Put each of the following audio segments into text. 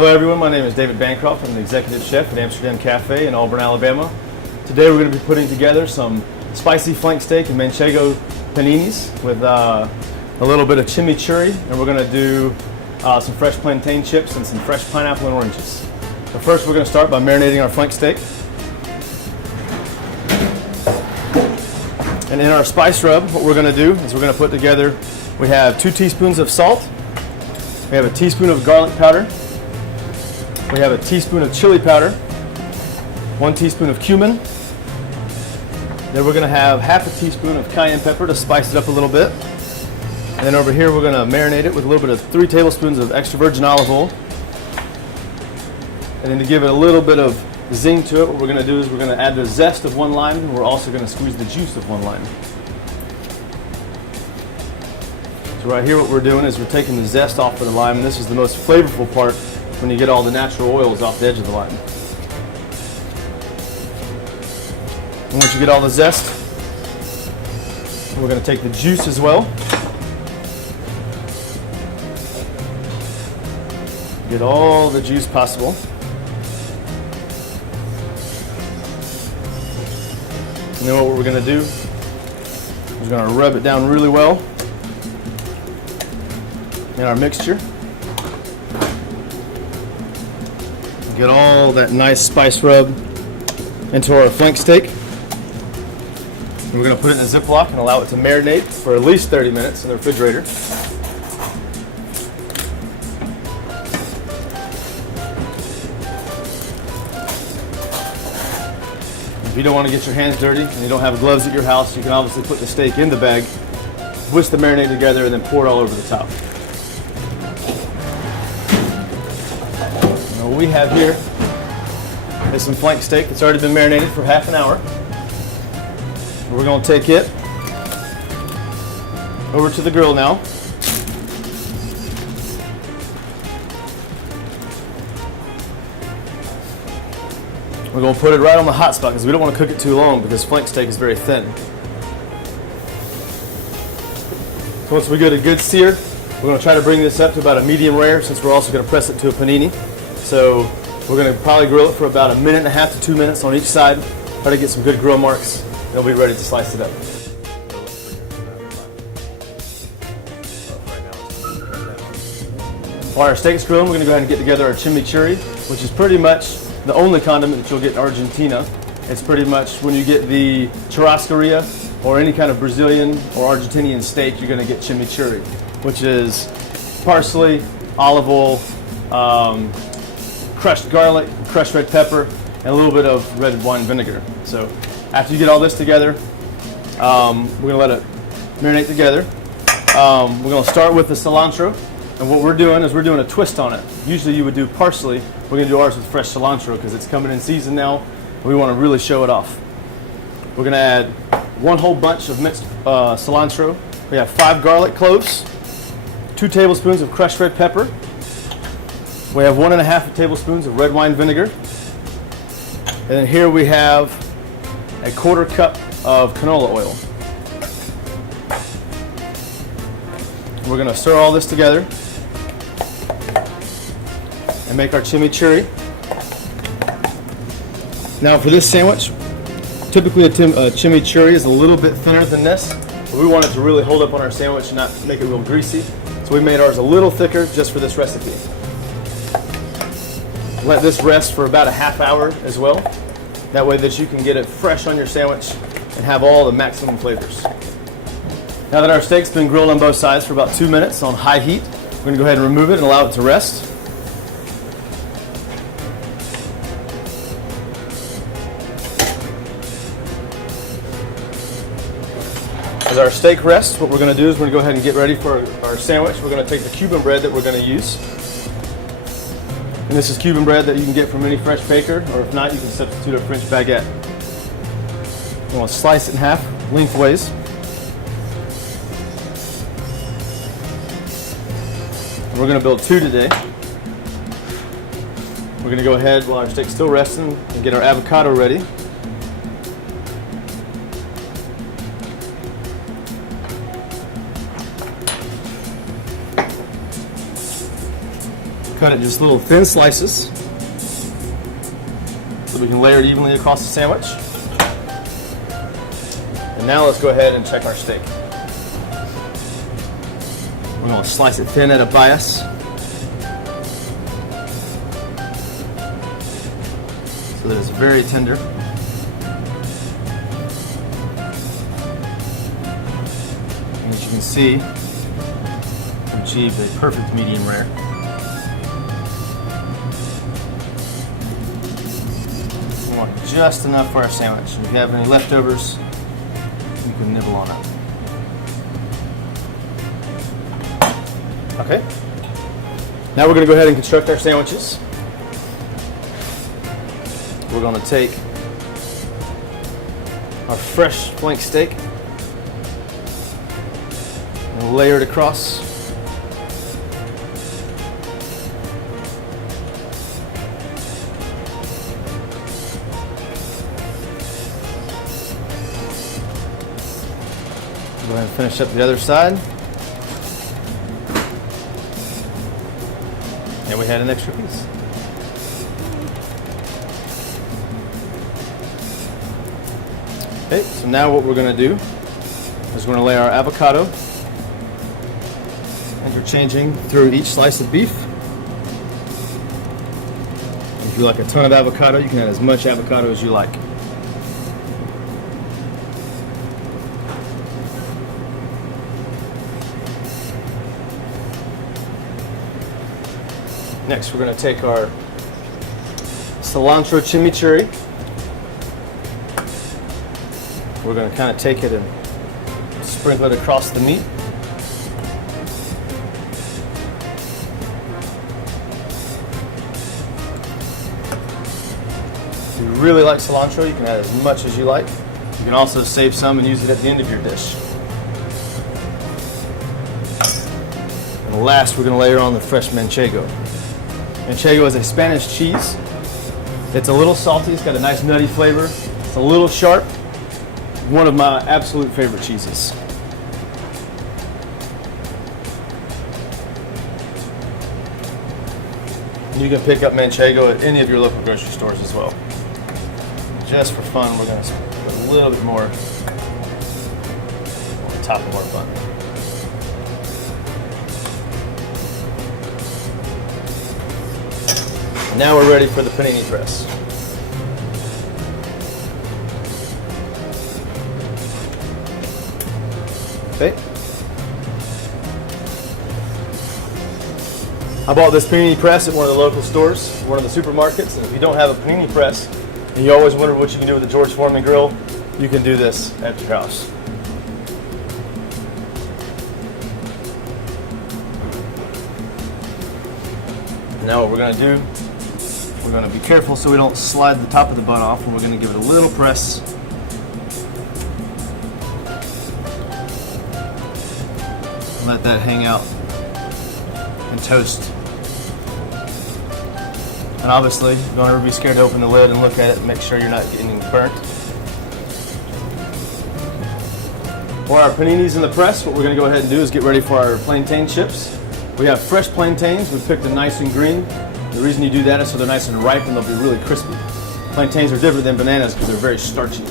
Hello everyone, my name is David Bancroft. I'm the executive chef at Amsterdam Cafe in Auburn, Alabama. Today we're going to be putting together some spicy flank steak and manchego paninis with a little bit of chimichurri, and we're going to do some fresh plantain chips and some fresh pineapple and oranges. So first we're going to start by marinating our flank steak. And in our spice rub, what we're going to do is we're going to put together, we have 2 teaspoons of salt, we have a teaspoon of garlic powder, we have a teaspoon of chili powder, 1 teaspoon of cumin, then we're going to have half a teaspoon of cayenne pepper to spice it up a little bit. And then over here we're going to marinate it with a little bit of 3 tablespoons of extra virgin olive oil. And then to give it a little bit of zing to it, what we're going to do is we're going to add the zest of 1 lime, and we're also going to squeeze the juice of 1 lime. So right here what we're doing is we're taking the zest off of the lime, and this is the most flavorful part when you get all the natural oils off the edge of the lime. And once you get all the zest, we're going to take the juice as well. Get all the juice possible. And then what we're going to do is we're going to rub it down really well in our mixture. Get all that nice spice rub into our flank steak. And we're going to put it in a Ziploc and allow it to marinate for at least 30 minutes in the refrigerator. If you don't want to get your hands dirty and you don't have gloves at your house, you can obviously put the steak in the bag, whisk the marinade together, and then pour it all over the top. Now what we have here is some flank steak that's already been marinated for half an hour. We're going to take it over to the grill now. We're going to put it right on the hot spot because we don't want to cook it too long because flank steak is very thin. So once we get a good sear, we're going to try to bring this up to about a medium rare since we're also going to press it to a panini. So we're going to probably grill it for about 1.5 to 2 minutes on each side. Try to get some good grill marks. They'll be ready to slice it up. While our steak's grilling, we're going to go ahead and get together our chimichurri, which is pretty much the only condiment that you'll get in Argentina. It's pretty much when you get the churrascaria or any kind of Brazilian or Argentinian steak, you're going to get chimichurri, which is parsley, olive oil, crushed garlic, crushed red pepper, and a little bit of red wine vinegar. So after you get all this together, we're going to let it marinate together. We're going to start with the cilantro. And what we're doing is we're doing a twist on it. Usually you would do parsley. We're going to do ours with fresh cilantro because it's coming in season now. And we want to really show it off. We're going to add 1 whole bunch of mixed cilantro. We have 5 garlic cloves, 2 tablespoons of crushed red pepper. We have 1.5 tablespoons of red wine vinegar. And then here we have a 1/4 cup of canola oil. We're going to stir all this together and make our chimichurri. Now for this sandwich, typically a chimichurri is a little bit thinner than this, but we want it to really hold up on our sandwich and not make it real greasy. So we made ours a little thicker just for this recipe. Let this rest for about a half hour as well. That way that you can get it fresh on your sandwich and have all the maximum flavors. Now that our steak's been grilled on both sides for about 2 minutes on high heat, we're going to go ahead and remove it and allow it to rest. As our steak rests, what we're going to do is we're going to go ahead and get ready for our sandwich. We're going to take the Cuban bread that we're going to use. And this is Cuban bread that you can get from any fresh baker, or if not, you can substitute a French baguette. You want to slice it in half, lengthways. We're going to build 2 today. We're going to go ahead while our steak's still resting and get our avocado ready. cut it in just little thin slices so we can layer it evenly across the sandwich. And now let's go ahead and check our steak. We're going to slice it thin at a bias. So that it's very tender. And as you can see, we achieved a perfect medium rare. We want just enough for our sandwich. If you have any leftovers, you can nibble on it. Okay. Now we're going to go ahead and construct our sandwiches. We're going to take our fresh flank steak and layer it across. Go ahead and finish up the other side. And we had an extra piece. Okay, so now what we're going to do is we're going to lay our avocado, interchanging through each slice of beef. If you like a ton of avocado, you can add as much avocado as you like. Next, we're going to take our cilantro chimichurri. We're going to kind of take it and sprinkle it across the meat. If you really like cilantro, you can add as much as you like. You can also save some and use it at the end of your dish. And last, we're going to layer on the fresh manchego. Manchego is a Spanish cheese. It's a little salty, it's got a nice nutty flavor. It's a little sharp. One of my absolute favorite cheeses. You can pick up manchego at any of your local grocery stores as well. Just for fun, we're going to put a little bit more on the top of our bun. Now we're ready for the panini press. Okay. I bought this panini press at one of the local stores, one of the supermarkets, and if you don't have a panini press and you always wonder what you can do with a George Foreman grill, you can do this at your house. Now what we're going to do, we're going to be careful so we don't slide the top of the bun off, and we're going to give it a little press. Let that hang out and toast. And obviously, don't ever be scared to open the lid and look at it and make sure you're not getting burnt. For our paninis in the press, what we're going to go ahead and do is get ready for our plantain chips. We have fresh plantains. We picked them nice and green. The reason you do that is so they're nice and ripe and they'll be really crispy. Plantains are different than bananas because they're very starchy.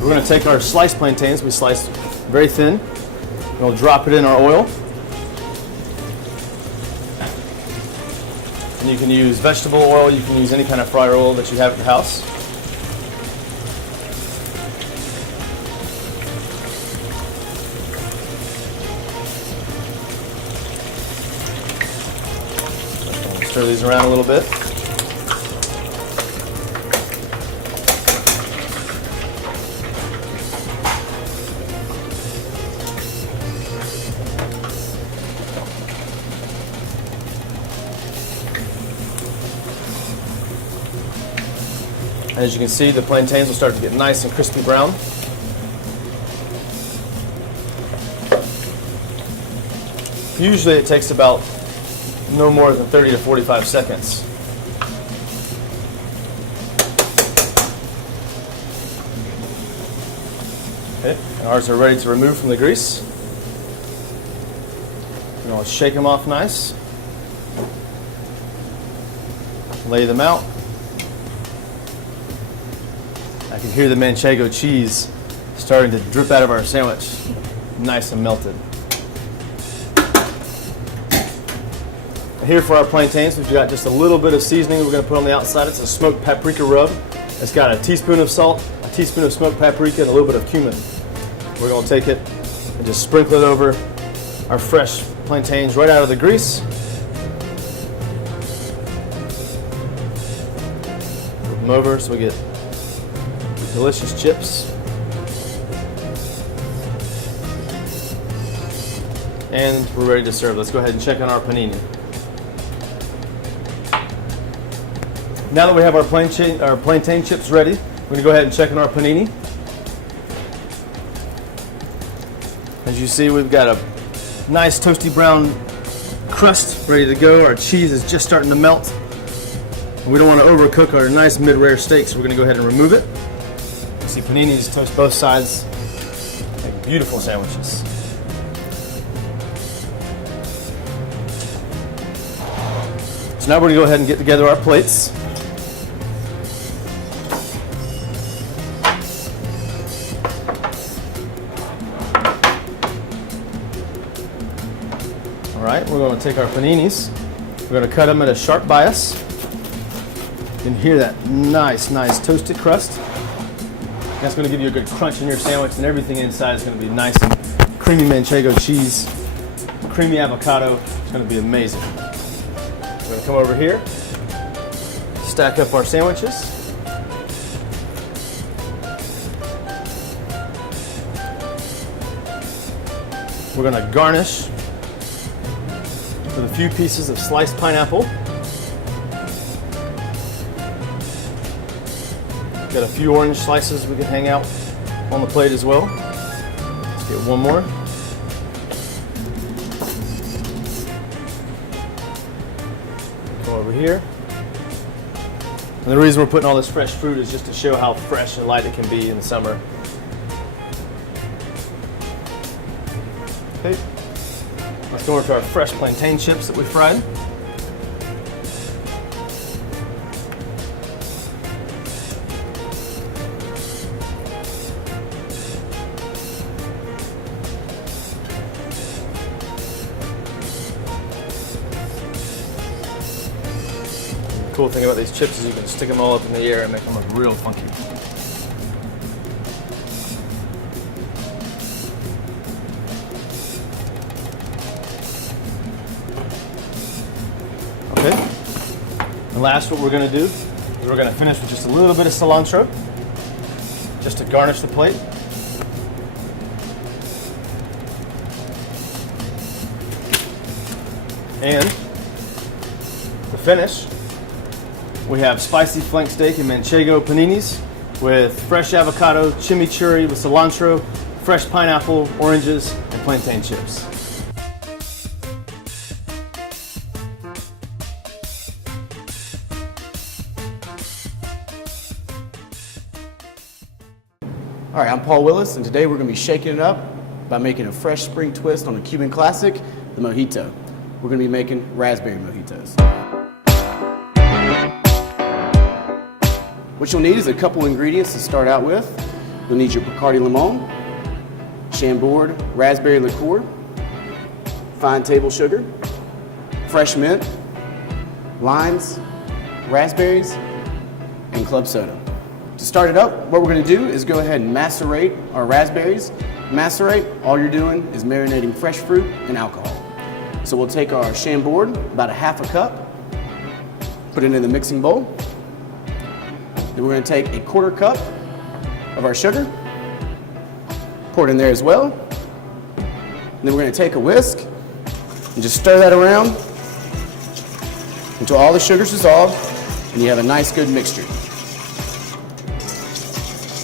We're going to take our sliced plantains, we slice very thin, and we'll drop it in our oil. And you can use vegetable oil, you can use any kind of fryer oil that you have at the house. Stir these around a little bit. And as you can see, the plantains will start to get nice and crispy brown. Usually it takes about no more than 30 to 45 seconds. Okay, ours are ready to remove from the grease. And I'll shake them off nice. lay them out. I can hear the manchego cheese starting to drip out of our sandwich, nice and melted. Here for our plantains, we've got just a little bit of seasoning we're going to put on the outside. It's a smoked paprika rub. It's got a teaspoon of salt, a teaspoon of smoked paprika, and a little bit of cumin. We're going to take it and just sprinkle it over our fresh plantains right out of the grease. Flip them over so we get delicious chips. And we're ready to serve. Let's go ahead and check on our panini. Now that we have our plantain chips ready, we're going to go ahead and check on our panini. As you see, we've got a nice toasty brown crust ready to go. Our cheese is just starting to melt. We don't want to overcook our nice mid-rare steak, so we're going to go ahead and remove it. You see paninis toast both sides, make beautiful sandwiches. So now we're going to go ahead and get together our plates. All right, we're going to take our paninis. We're going to cut them at a sharp bias. You can hear that nice toasted crust. That's going to give you a good crunch in your sandwich, and everything inside is going to be nice and creamy manchego cheese, creamy avocado. It's going to be amazing. We're going to come over here, stack up our sandwiches. We're going to garnish with a few pieces of sliced pineapple. Got a few orange slices we can hang out on the plate as well. Let's get one more. Come over here. And the reason we're putting all this fresh fruit is just to show how fresh and light it can be in the summer. Okay. Let's go over to our fresh plantain chips that we fried. The cool thing about these chips is you can stick them all up in the air and make them look real funky. Okay. And last, what we're going to do is we're going to finish with just a little bit of cilantro, just to garnish the plate. And to finish, we have spicy flank steak and manchego paninis with fresh avocado, chimichurri with cilantro, fresh pineapple, oranges, and plantain chips. All right, I'm Paul Willis, and today we're going to be shaking it up by making a fresh spring twist on a Cuban classic, the mojito. We're going to be making raspberry mojitos. What you'll need is a couple ingredients to start out with. You'll need your Bacardi Limon, Chambord raspberry liqueur, fine table sugar, fresh mint, limes, raspberries, and club soda. To start it up, what we're going to do is go ahead and macerate our raspberries. Macerate, all you're doing is marinating fresh fruit and alcohol. So we'll take our Chambord, about a half a cup, put it in the mixing bowl. Then we're going to take a quarter cup of our sugar, pour it in there as well. And then we're going to take a whisk and just stir that around until all the sugar's dissolved and you have a nice good mixture.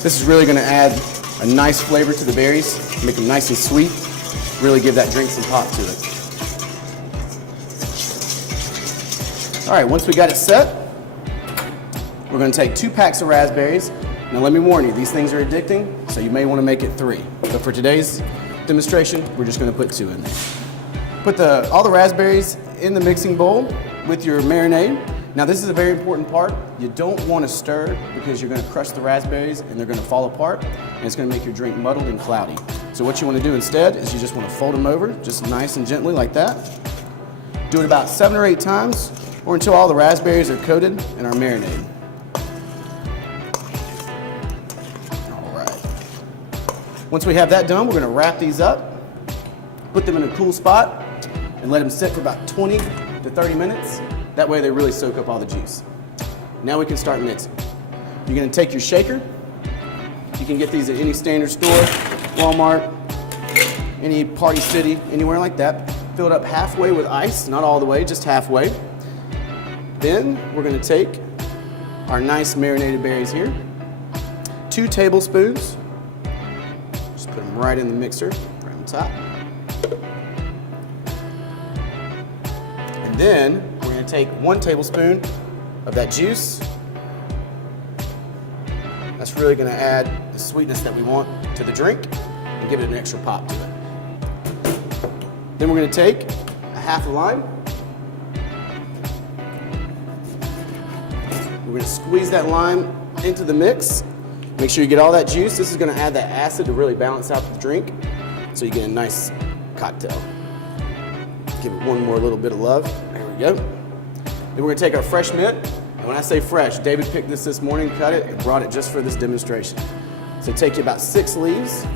This is really going to add a nice flavor to the berries, make them nice and sweet, really give that drink some pop to it. All right, once we got it set, we're going to take 2 packs of raspberries. Now let me warn you, these things are addicting, so you may want to make it 3. But for today's demonstration, we're just going to put 2 in there. Put all the raspberries in the mixing bowl with your marinade. Now this is a very important part. You don't want to stir because you're going to crush the raspberries and they're going to fall apart and it's going to make your drink muddled and cloudy. So what you want to do instead is you just want to fold them over just nice and gently like that. Do it about 7 or 8 times or until all the raspberries are coated and are marinated. All right. Once we have that done, we're going to wrap these up, put them in a cool spot, and let them sit for about 20 to 30 minutes. That way they really soak up all the juice. Now we can start mixing. You're going to take your shaker. You can get these at any standard store, Walmart, any Party City, anywhere like that. Fill it up halfway with ice, not all the way, just halfway. Then we're going to take our nice marinated berries here, 2 tablespoons, just put them right in the mixer, right on top. And then we're going to take 1 tablespoon of that juice. That's really going to add the sweetness that we want to the drink and give it an extra pop to it. Then we're going to take a half a lime. We're going to squeeze that lime into the mix. Make sure you get all that juice. This is going to add that acid to really balance out the drink so you get a nice cocktail. Give it one more little bit of love. There we go. Then we're going to take our fresh mint. And when I say fresh, David picked this morning, cut it, and brought it just for this demonstration. So take you about 6 leaves.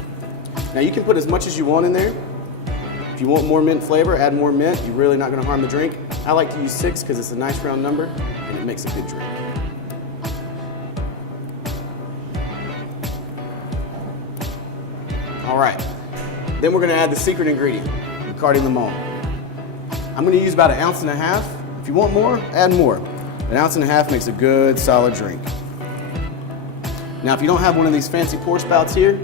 Now you can put as much as you want in there. If you want more mint flavor, add more mint. You're really not going to harm the drink. I like to use 6 because it's a nice round number and it makes a good drink. All right. Then we're going to add the secret ingredient, Bacardi Limon. I'm going to use about 1.5 ounces. If you want more, add more. 1.5 ounces makes a good solid drink. Now if you don't have one of these fancy pour spouts here,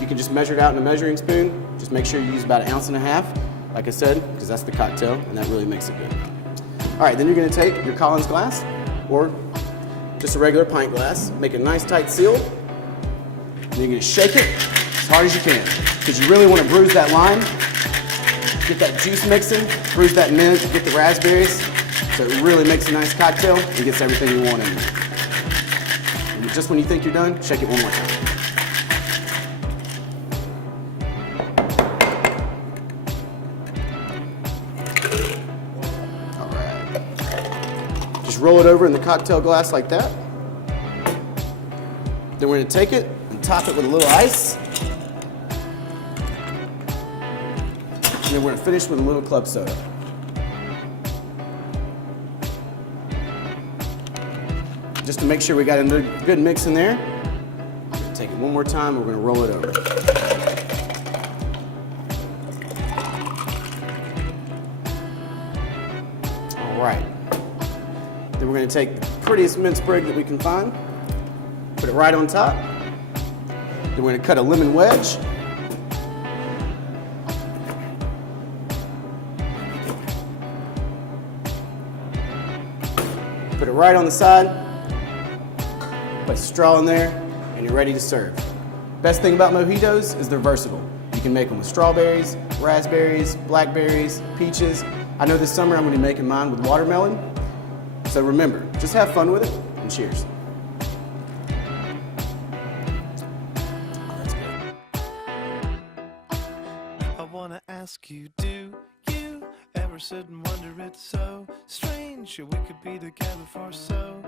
you can just measure it out in a measuring spoon. Just make sure you use about 1.5 ounces, like I said, because that's the cocktail and that really makes it good. All right, then you're going to take your Collins glass or just a regular pint glass, make a nice tight seal, and you're going to shake it as hard as you can because you really want to bruise that lime, get that juice mixing, bruise that mint, get the raspberries, so it really makes a nice cocktail and gets everything you want in there. And just when you think you're done, shake it one more time. All right. Just roll it over in the cocktail glass like that. Then we're going to take it and top it with a little ice. And then we're going to finish with a little club soda. Just to make sure we got a good mix in there. We're going to take it one more time, we're going to roll it over. All right. Then we're going to take the prettiest mint sprig that we can find, put it right on top. Then we're going to cut a lemon wedge. Put it right on the side. Put a straw in there, and you're ready to serve. Best thing about mojitos is they're versatile. You can make them with strawberries, raspberries, blackberries, peaches. I know this summer I'm going to be making mine with watermelon. So remember, just have fun with it, and cheers. I want to ask you, do you ever sit and wonder it's so strange we could be together for so